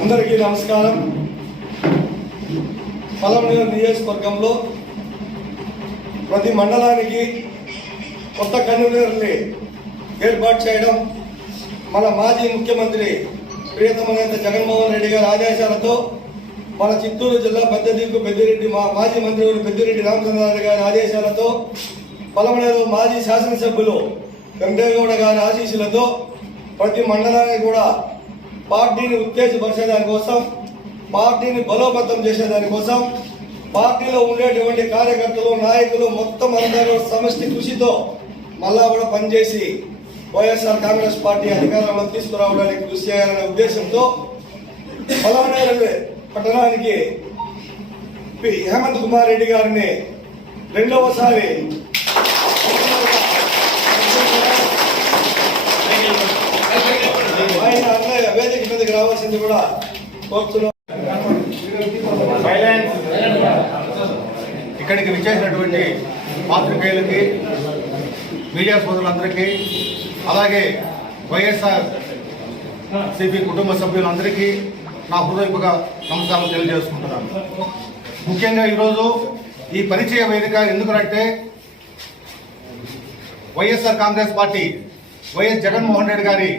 అందరికీ నమస్కారం. పలమనేరు నియోజకవర్గంలో ప్రతి మండలానికి కొత్త కన్వీనర్ని ఏర్పాటు చేయడం మన మాజీ ముఖ్యమంత్రి ప్రియతమ నేత జగన్మోహన్ రెడ్డి గారి ఆదేశాలతో మన చిత్తూరు జిల్లా పెద్దిరెడ్డి మాజీ మంత్రి పెద్దిరెడ్డి రామచంద్రారెడ్డి గారి ఆదేశాలతో పలమనేరు మాజీ శాసనసభ్యులు వెంకటేగౌడ గారి ఆశీస్సులతో ప్రతి మండలానికి కూడా పార్టీని ఉత్తేజపరిచేదానికోసం, పార్టీని బలోపేతం చేసేదానికోసం, పార్టీలో ఉండేటువంటి కార్యకర్తలు నాయకులు మొత్తం అందరూ సమష్టి కృషితో మళ్ళా కూడా పనిచేసి వైఎస్ఆర్ కాంగ్రెస్ పార్టీ అధికారంలో తీసుకురావడానికి కృషి చేయాలనే ఉద్దేశంతో పలమనేరు పట్టణానికి హేమంత్ కుమార్ రెడ్డి గారిని రెండవసారి ఆయన వేదిక మీదకి రావాల్సింది కూడా కోరుతున్నాం. ఇక్కడికి విచ్చేసినటువంటి పాత్రికేయులకి, మీడియా సోదరులందరికీ, అలాగే వైఎస్ఆర్ సిపి కుటుంబ సభ్యులందరికీ నా హృదయపూర్వక నమస్కారం తెలియజేసుకుంటున్నాను. ముఖ్యంగా ఈరోజు ఈ పరిచయ వేదిక ఎందుకంటే వైఎస్ఆర్ కాంగ్రెస్ పార్టీ వైఎస్ జగన్మోహన్ రెడ్డి గారి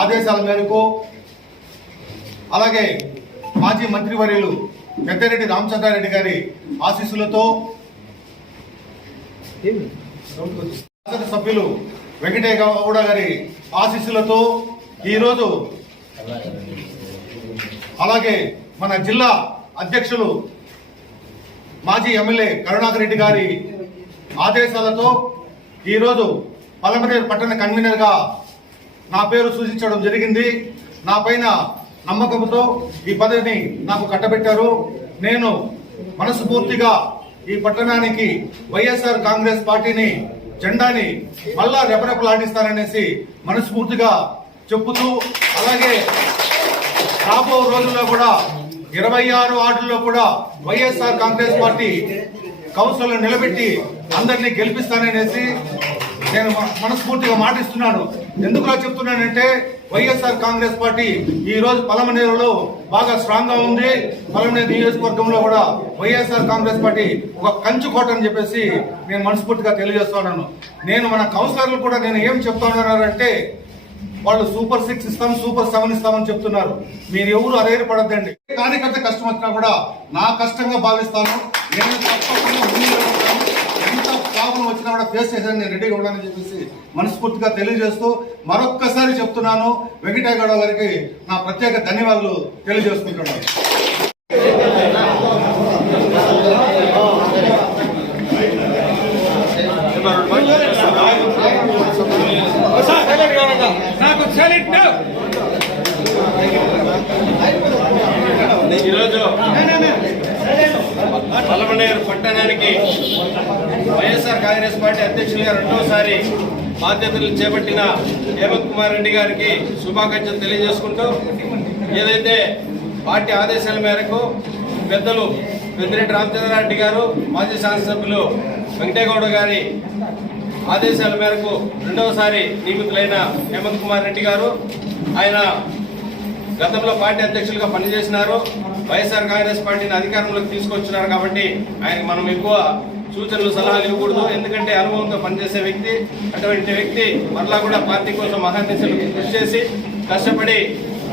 ఆదేశాల మేరకు, అలాగే మాజీ మంత్రివర్యులు పెద్దిరెడ్డి రామచంద్రారెడ్డి గారి ఆశీస్సులతో, సభ్యులు వెంకటేగౌడ గారి ఆశీస్సులతో ఈరోజు, అలాగే మన జిల్లా అధ్యక్షులు మాజీ ఎమ్మెల్యే కరుణాకర్ రెడ్డి గారి ఆదేశాలతో ఈరోజు పలమనేరు పట్టణ కన్వీనర్ గా నా పేరు సూచించడం జరిగింది. నా పైన నమ్మకంతో ఈ పదవిని నాకు కట్టబెట్టారు. నేను మనస్ఫూర్తిగా ఈ పట్టణానికి వైఎస్ఆర్ కాంగ్రెస్ పార్టీని జెండాని మళ్ళా రెపరెపలాడిస్తాననేసి మనస్ఫూర్తిగా చెప్పుతూ, అలాగే రాబో రోజుల్లో కూడా 26 వార్డుల్లో కూడా వైఎస్ఆర్ కాంగ్రెస్ పార్టీ కౌన్సిల్ నిలబెట్టి అందరినీ గెలిపిస్తాననేసి నేను మనస్ఫూర్తిగా మాటిస్తున్నాను. ఎందుకులా చెప్తున్నానంటే వైఎస్ఆర్ కాంగ్రెస్ పార్టీ ఈ రోజు పలమనేరులో బాగా స్ట్రాంగ్ గా ఉంది. పలమనేరు నియోజకవర్గంలో కూడా వైఎస్ఆర్ కాంగ్రెస్ పార్టీ ఒక కంచుకోట అని చెప్పేసి నేను మనస్ఫూర్తిగా తెలియజేస్తున్నాను. నేను మన కౌన్సిలర్లు కూడా నేను ఏం చెప్తా ఉన్నారంటే, వాళ్ళు సూపర్ 6 ఇస్తాం, సూపర్ 7 ఇస్తామని చెప్తున్నారు. మీరు ఎవరు అరేపడద్దండి. కార్యకర్త కష్టం వచ్చినా కూడా నా కష్టంగా భావిస్తాను. నేను ఎంత ప్రాబ్లం వచ్చినా కూడా ఫేస్ చేశాను, నేను రెడీగా ఉండాలని చెప్పేసి మనస్ఫూర్తిగా తెలియజేస్తూ మరొక్కసారి చెప్తున్నాను, వెంకటేగౌడ గారికి నా ప్రత్యేక ధన్యవాదాలు తెలియజేసుకుంటున్నాను. ఈరోజు పలమనేరు పట్టణానికి వైఎస్ఆర్ కాంగ్రెస్ పార్టీ అధ్యక్షులుగా రెండవసారి బాధ్యతలు చేపట్టిన హేమంత్ కుమార్ రెడ్డి గారికి శుభాకాంక్షలు తెలియజేసుకుంటూ, ఏదైతే పార్టీ ఆదేశాల మేరకు పెద్దలు పెద్దిరెడ్డి రామచంద్రారెడ్డి గారు, మాజీ శాసనసభ్యులు వెంకటేగౌడ గారి ఆదేశాల మేరకు రెండవసారి నియమితులైన హేమంత్ కుమార్ రెడ్డి గారు, ఆయన గతంలో పార్టీ అధ్యక్షులుగా పనిచేసినారు. వైఎస్ఆర్ కాంగ్రెస్ పార్టీని అధికారంలోకి తీసుకొచ్చినారు కాబట్టి ఆయన మనం ఎక్కువ సూచనలు సలహాలు ఇవ్వకూడదు. ఎందుకంటే అనుభవంతో పనిచేసే వ్యక్తి, అటువంటి వ్యక్తి మరలా కూడా పార్టీ కోసం మహాదిశలు కృషి చేసి కష్టపడి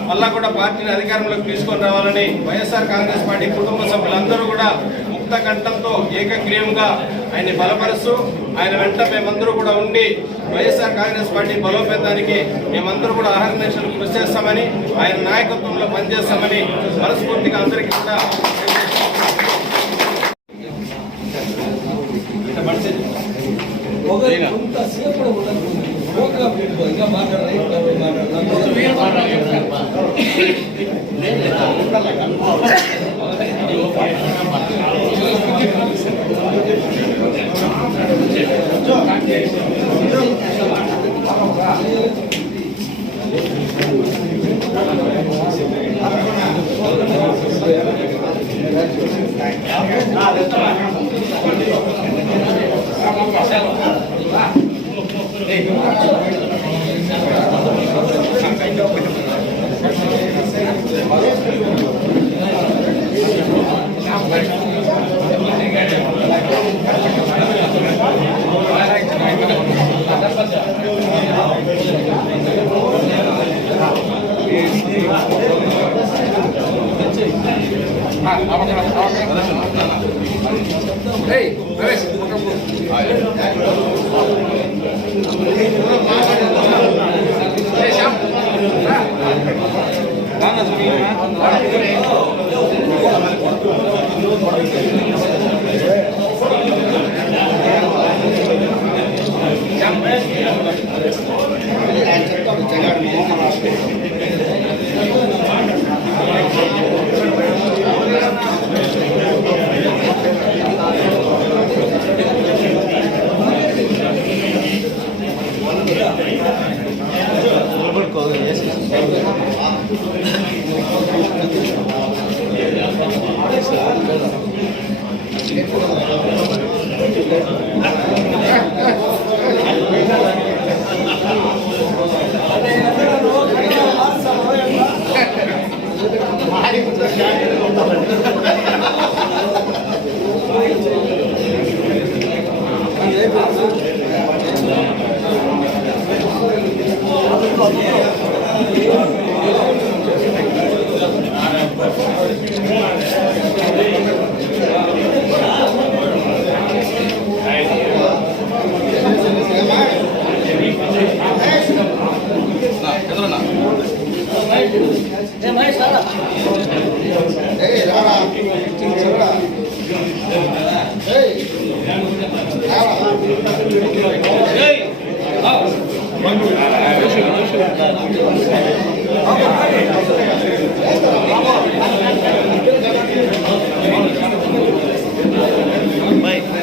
మళ్ళా కూడా పార్టీని అధికారంలోకి తీసుకొని రావాలని వైఎస్ఆర్ కాంగ్రెస్ పార్టీ కుటుంబ సభ్యులందరూ కూడా ముక్త కంఠంతో ఏకగ్రీవంగా ఆయన్ని బలపరుస్తూ, ఆయన వెంట మేమందరూ కూడా ఉండి వైఎస్ఆర్ కాంగ్రెస్ పార్టీ బలోపేతానికి మేమందరూ కూడా అహర్నిశలు కృషి చేస్తామని, ఆయన నాయకత్వంలో పనిచేస్తామని మనస్ఫూర్తిగా అందరికీ కూడా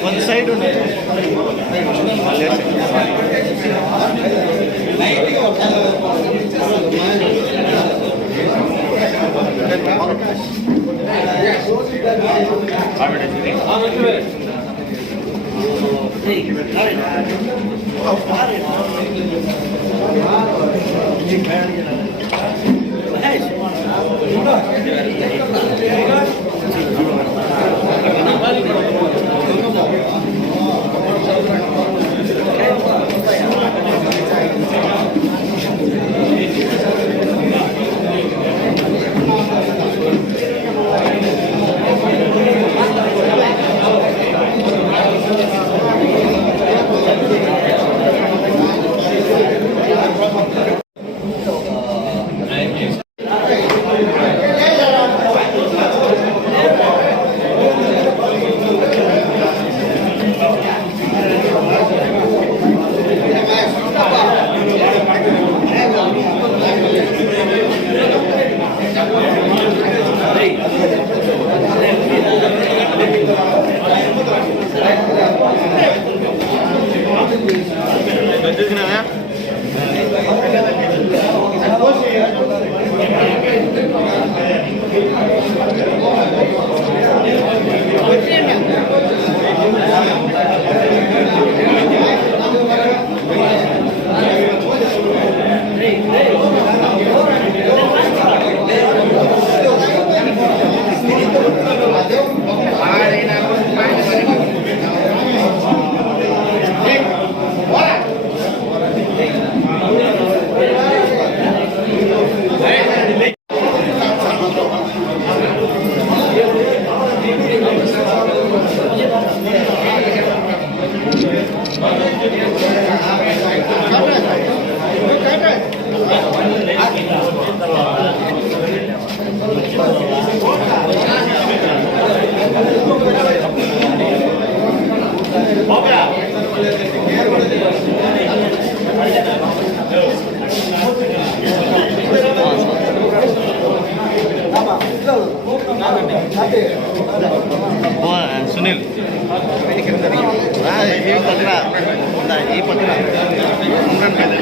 one side on it. Sunil ఈ పక్కన